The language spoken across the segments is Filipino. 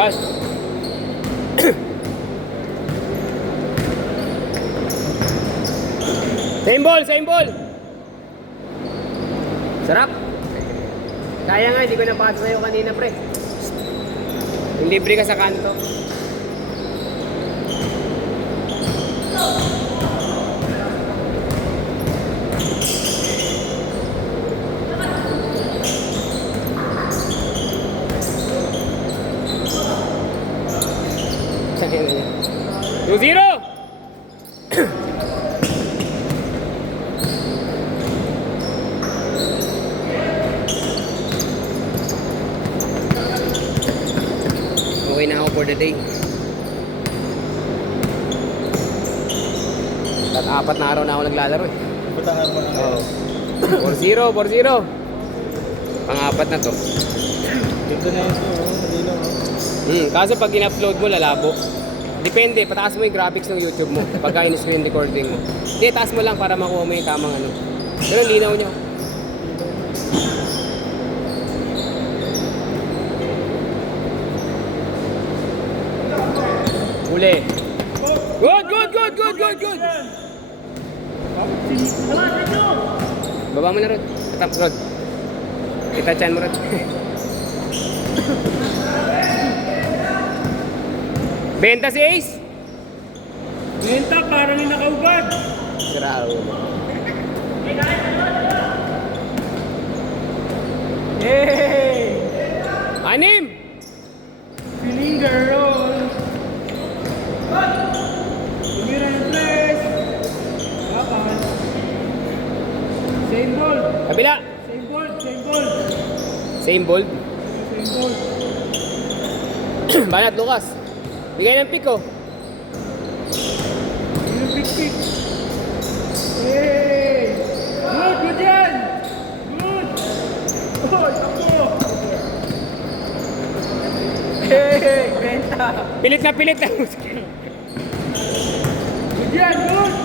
Gas. Same ball, same ball. Sarap. Kaya nga, hindi ko napasa sa'yo kanina, pre. Yung libre ka sa kanto. Sakyan na niya. 2-0! Okay na ako for the day. At 4 na araw na ako naglalaro eh. Oo. 4-0, 4-0. Pang-apat na to. Dito na yun. Kaso pag in-upload mo, lalabo. Depende, pataas mo yung graphics ng YouTube mo pagka in-screen recording mo. Hindi, taas mo lang para makuha mo yung tamang ano. Pero linaw nyo. Uli. Good, good, good, good, good, good. Baba mo na, Rod. Tap, Rod. Kita-chan mo, Rod. Benta si Ace. Benta, parang yung nakaubad. Sira ulo. Hey! Anim. Feeling girl. Tumira ng tres. Dapat. Same ball. Kabila. Same ball. Same ball. Same ball. Same ball. Banat, Lucas. Bigay ng pick, oh. Yung pick-pick. Hey! Good, good yan! Good! Oh, tako! Hey! Benta! Pilit na, pilit na. Good yan, good!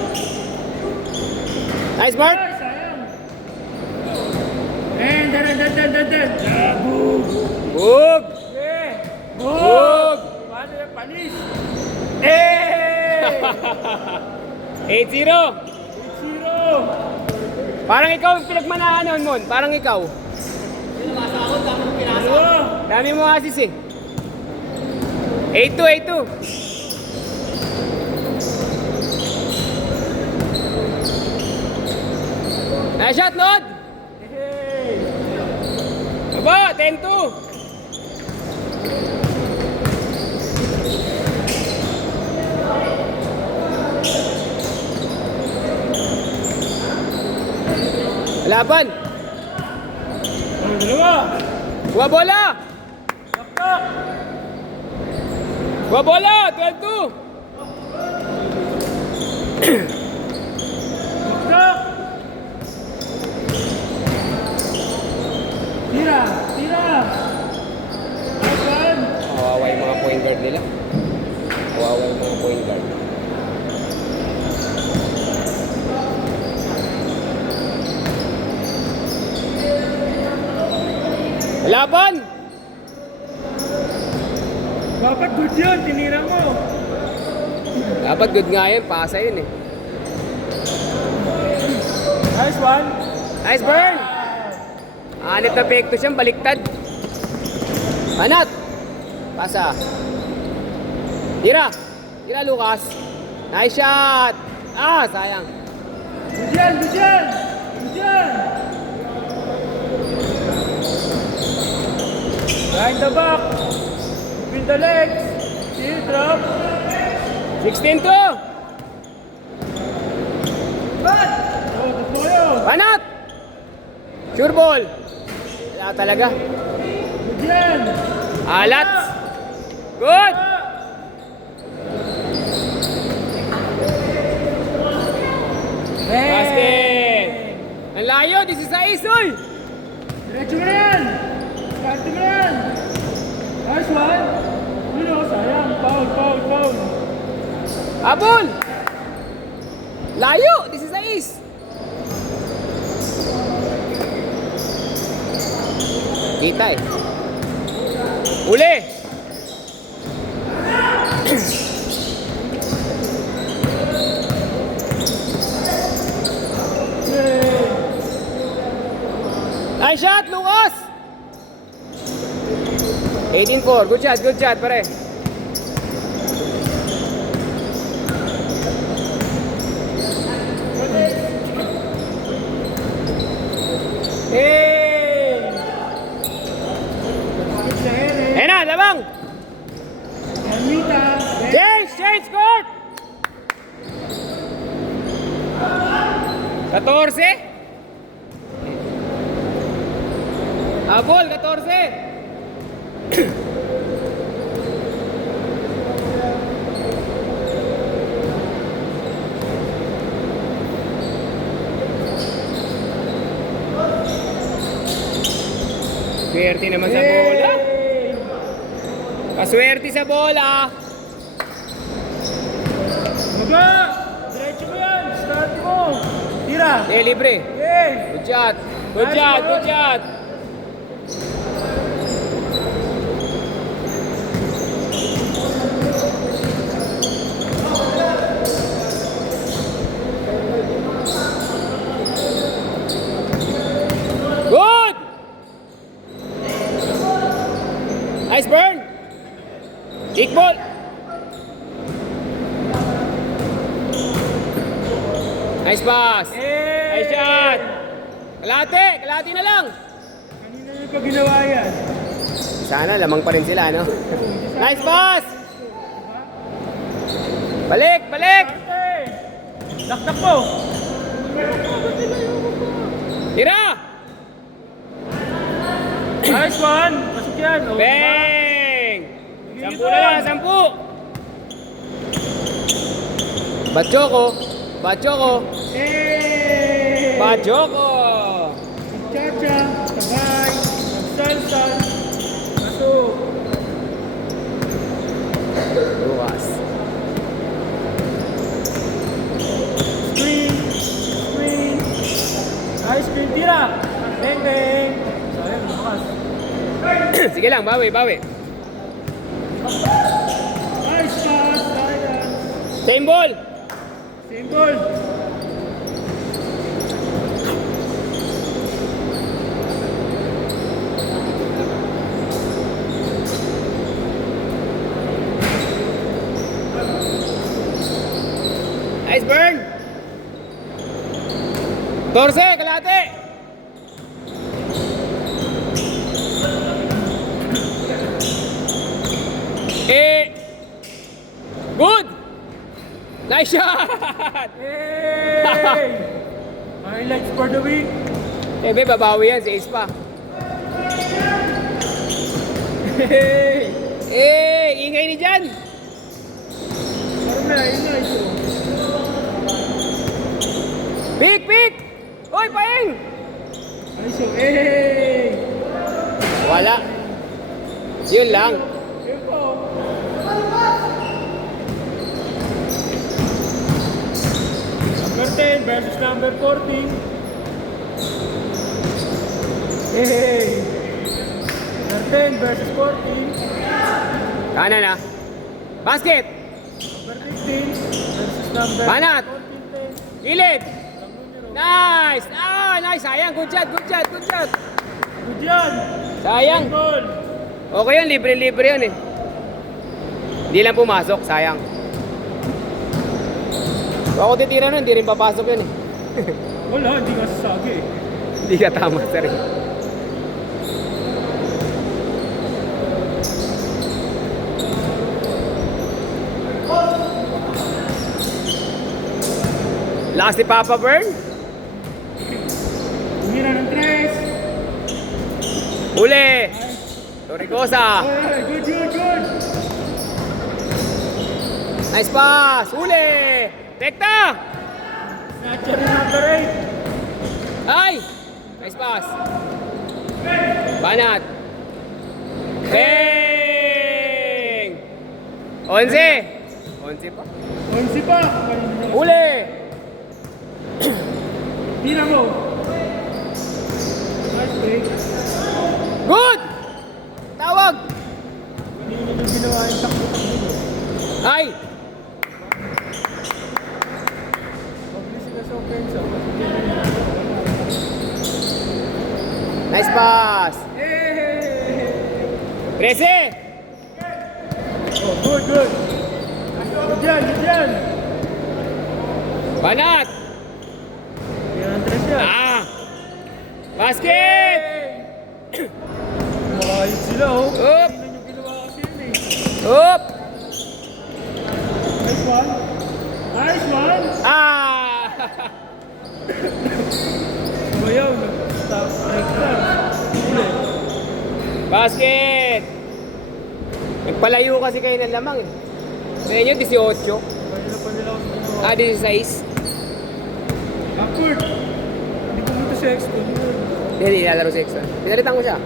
Nice, Mark. Ay, sayang! And dan. Bug! Bug. Eh! Bug. Paano yung panis? Eh! 8-0. 8-0! Parang ikaw ang pinagmanahan nun, Mon. Parang ikaw. Ano? Dami mo assist eh. 8-2, 8-2. Nice shot, Lord. Hey! Aba, 10-2. Laban. Ang dalawa! Buwa bola. Taktak! Buwa bola. 12-2. Taktak! Tira! Tira! Ayan! Kawawa yung mga point guard nila. Kawawa yung mga point guard. Laban! Dapat good yun, tinira mo. Dapat good nga yun, pasa yun eh. Nice one. Nice burn! Anit na pekto siyang baliktad. Anat! Pasa. Tira! Tira, Lucas. Nice shot! Ah, sayang. Good yan, good yan. Good yan. Behind the back. Between the legs. Heel drop. 16-2! Bat! Oh, totoo yun. Anat! Sure ball. Wala talaga. Good yan. Alat! Good! Hey! Basket! Ang layo, 16, oy! Diretso mo na yan. Diretso mo na yan. Nice one. Yun o, sayang. Foul, foul, foul. Abol! Layo, 16! Kita eh. Uli! Nice shot, Lucas! 18-4. Good shot, pare. Hey! Ayan na, labang! Almita. Change court! 14? Abol, 14! Swerte naman sa bola. Paswerte sa bola. Baba! Diretso mo yan! Start mo! Tira! Libre. Hey! Good shot. Good shot. Good shot. Good! Nice burn. Kick ball. Nice pass. Nice shot. Kalahati na lang. Kanina nyo pa ginawa yan? Sana lamang pa rin sila, no? Nice pass. Balik. Arte! Dakdak mo! Tira. Nice one! Pasok yan! O, Bang! 10 na lang, 10. Bachoko. Hey! Bachoko. Chacha! Sabay! Nagsalsal! Pasok! Lukas. Screen! Nice screen! Tira! Bang! Sayang, lumas. Sige lang, bawi. Nice pass! Silence! Same ball. Same ball! Nice burn. Torse, kalahati. Good. Nice shot. Hey! Highlights for the week! Babawi yan, si Ace pa. Hey! Ingay ni Jan. Parang na, yun na ito. Pick. Hoy, paing. Nice yung, hey! Wala. Yun lang. Yun po. Number 10 versus number 14. Hey! Number 10 versus 14. Kanan na. Basket. Number 15 versus number Banat. 14. Gilid. Nice. Nice. Sayang. Good shot. Good yan! Sayang. Goal! Okay yun. Libre yun eh. Hindi lang pumasok. Sayang. Kung ako titira nun, hindi rin papasok yun eh. Wala, hindi nga sasagi. Hindi ka tama sa rin. Last ni Papa Bern. Tumira ng 3. Uli. Torricosa. Good! Nice pass. Uli. Tekta. Snatcher yung number 8. Ay. Nice pass. Banat. Bang. 11 pa. 11 pa. Uli. Tira mo. Nice break. Good. Tawag. Kanina yung ginawa yung takbo-takbo. Ay. Mabilis sila sa offense. Nice pass. Hey! 13. Oh, good, good. Good yan, good yan. Banat. Yan ang tres yan. Ah. Basket. Makayot sila, oh. Oop. Tingnan yung ginawa kasi yun, eh. Oop. Nice one. Nice one. Ah. Sumayaw, stop. Right lang. Uli. Basket. Nagpalayo kasi kayo ng lamang eh. Sa inyo, 18. Kanina pa nila ako sa ginawa. Ah, 16. Backward. Hindi pumunta sa expo. Hindi, nilalaro sa extra. Pinalitan ko siya.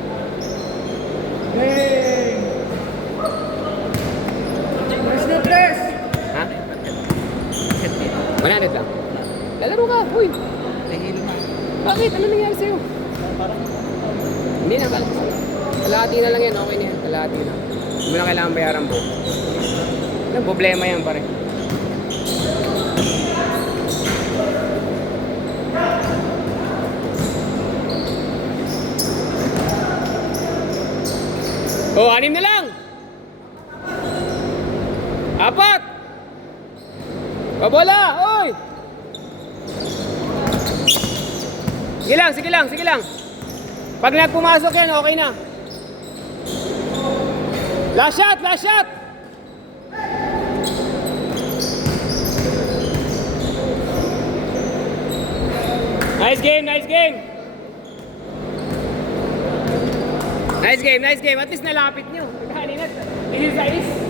Hey! Nice na tres. Ha? 100 lang. Lalaro ka. Uy. Nahilo na. Bakit? Ano nangyari sa'yo? Hindi na. Kalahati na lang yan. Okay na yan. Kalahati na. Hindi mo na kailangan bayaran po. Ano, problema yan pare. Oh, 6 na lang. 4. Pabola, oy. Sige lang, sige lang, sige lang. Pag nagpumasok yan, okay na. Last shot, last shot. Nice game, nice game. Nice game, nice game. At least nalapit nyo. Kanina, 16.